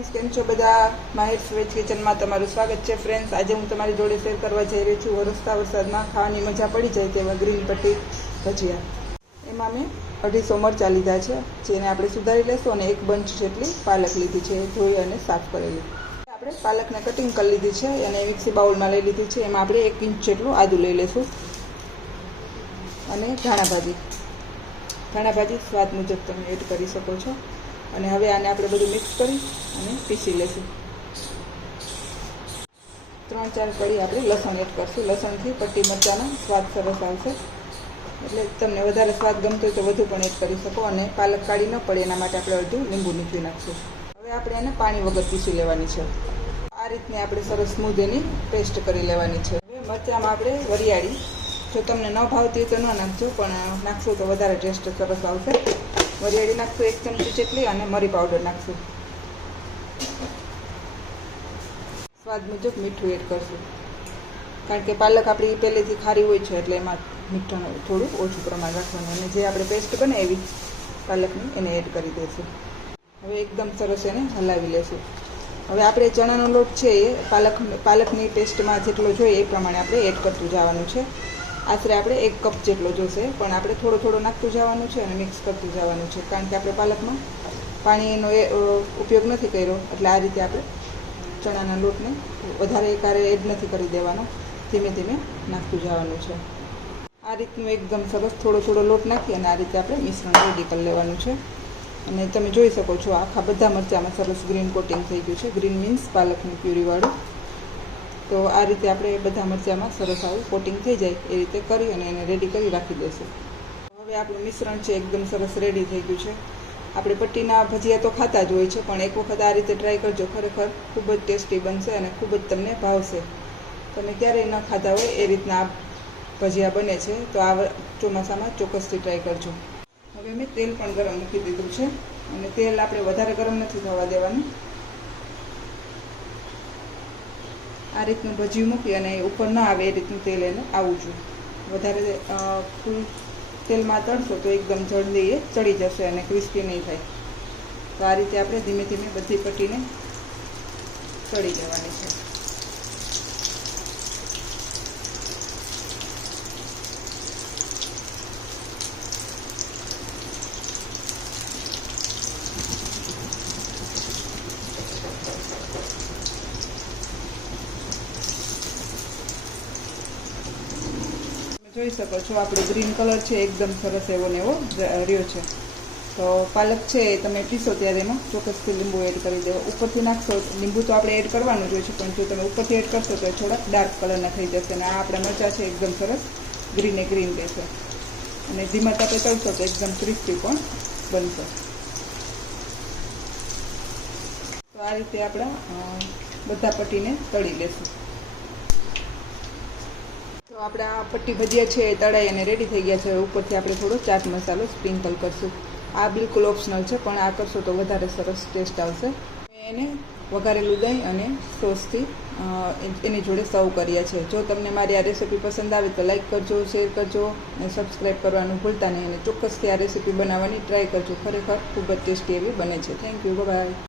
Friends, કેમ છો બધા? માહિર વેજ કિચનમાં તમારું સ્વાગત છે. ફ્રેન્ડ્સ, આજે હું તમારી જોડે શેર કરવા જઈ રહી છું વરસતા વરસાદમાં ખાવાની મજા પડી જાય તેવા ગ્રીન પટ્ટી ભજીયા. એમાં મેં 250 મરચાં લીધા છે, જેને આપણે સુધારી લેશું, અને 1 બંચ જેટલી પાલક લીધી છે, ધોઈ અને સાફ કરેલી. આપણે પાલકને કટિંગ કરી લીધી છે અને મિક્સી બાઉલમાં લઈ લીધી છે. એમાં આપણે 1 ઇંચ જેટલું આદું લઈ લઈશું અને ધાણા ભાજી સ્વાદ મુજબ તમે એડ કરી શકો છો. અને હવે આને આપણે બધું મિક્સ કરી અને પીસી લઈશું. 3-4 કળી આપણે લસણ એડ કરીશું. લસણથી પટ્ટી મરચાંનો સ્વાદ સરસ આવશે, એટલે તમને વધારે સ્વાદ ગમતો હોય તો વધુ પણ એડ કરી શકો. અને પાલક કાઢી ન પડે એના માટે આપણે અડધું લીંબુ નીચવી નાખશું. હવે આપણે એને પાણી વગર પીસી લેવાની છે. આ રીતની આપણે સરસ સ્મૂધ એની પેસ્ટ કરી લેવાની છે. હવે મરચાંમાં આપણે વરિયાળી, જો તમને ન ભાવતી હોય તો ન નાખજો, પણ નાખશો તો વધારે ટેસ્ટ સરસ આવશે. વરિયાળી નાખશું 1 ચમચી જેટલી, અને મરી પાવડર નાખશું. સ્વાદ મુજબ મીઠું એડ કરશું, કારણ કે પાલક આપણી પહેલેથી ખારી હોય છે, એટલે એમાં મીઠાનું થોડું ઓછું પ્રમાણ રાખવાનું. અને જે આપણે પેસ્ટ બનાવી પાલકની એને એડ કરી દઈશું. હવે એકદમ સરસ એને હલાવી લેશું. હવે આપણે ચણાનો લોટ છે એ પાલકની પેસ્ટમાં જેટલો જોઈએ એ પ્રમાણે આપણે એડ કરતું જવાનું છે. આશરે આપણે 1 કપ જેટલો જોશે, પણ આપણે થોડો થોડો નાખતું જવાનું છે અને મિક્સ કરતું જવાનું છે, કારણ કે આપણે પાલકમાં પાણીનો ઉપયોગ નથી કર્યો, એટલે આ રીતે આપણે ચણાના લોટને વધારે એકારે એડ નથી કરી દેવાનો, ધીમે ધીમે નાખતું જવાનું છે. આ રીતનું એકદમ સરસ થોડો થોડો લોટ નાખી અને આ રીતે આપણે મિશ્રણ રેડી કરી લેવાનું છે. અને તમે જોઈ શકો છો આખા બધા મરચાંમાં સરસ ગ્રીન કોટિંગ થઈ ગયું છે. ગ્રીન મીન્સ પાલકની પ્યુરીવાળું. તો આ રીતે આપણે બધા મરચાંમાં સરસ આવું કોટિંગ થઈ જાય એ રીતે કરી અને એને રેડી કરી રાખી દઈશું. હવે આપણું મિશ્રણ છે એકદમ સરસ રેડી થઈ ગયું છે. આપણે પટ્ટીના ભજીયા તો ખાતા જ હોય છે, પણ એક વખત આ રીતે ટ્રાય કરજો, ખરેખર ખૂબ જ ટેસ્ટી બનશે અને ખૂબ જ તમને ભાવશે. તમે ક્યારેય ન ખાતા હોય એ રીતના આ ભજીયા બને છે, તો આ ચોમાસામાં ચોક્કસથી ટ્રાય કરજો. હવે મેં તેલ પણ ગરમ મૂકી દીધું છે, અને તેલ આપણે વધારે ગરમ નથી થવા દેવાનું. આ રીતનું ભજીયું મૂકી અને ઉપર ન આવે એ રીતનું તેલ એને આવવું જોઈએ. વધારે ફૂલ તેલમાં તળશો તો એકદમ જલ્દી એ ચડી જશે અને ક્રિસ્પી નહીં થાય. તો આ રીતે આપણે ધીમે ધીમે બધી પટ્ટીને ચડી જવાની છે. જોઈ શકો છો આપણો ગ્રીન કલર છે એકદમ સરસ એવો ને એવો રહ્યો છે. તો પાલક છે એ તમે પીસો ત્યારે એમાં ચોક્કસથી લીંબુ એડ કરી દેવો. ઉપરથી નાખશો લીંબુ તો આપણે એડ કરવાનું જ હોય છે, પણ જો તમે ઉપરથી એડ કરશો તો થોડાક ડાર્ક કલરના થઈ જશે. અને આ આપણા મરચાં છે એકદમ સરસ ગ્રીને ગ્રીન રહેશે, અને ધીમા તાપે તળશો તો એકદમ ક્રિસ્પી પણ બનશે. તો આ રીતે આપણા બધા પટ્ટીને તળી લેશું. તો આપણા પટ્ટી ભજીયા છે એ તળાઈ અને રેડી થઈ ગયા છે. ઉપરથી આપણે થોડો ચાટ મસાલો સ્પ્રિંકલ કરશું. આ બિલકુલ ઓપ્શનલ છે, પણ આ કરશો તો વધારે સરસ ટેસ્ટ આવશે. એને વઘારેલું દહીં અને સોસથી એની જોડે સર્વ કર્યા છે. જો તમને મારી આ રેસીપી પસંદ આવે તો લાઈક કરજો, શેર કરજો અને સબસ્ક્રાઈબ કરવાનું ભૂલતા નહીં. અને ચોક્કસથી આ રેસીપી બનાવવાની ટ્રાય કરજો. ખરેખર ખૂબ જ ટેસ્ટી એવી બને છે. Thank you. બાય.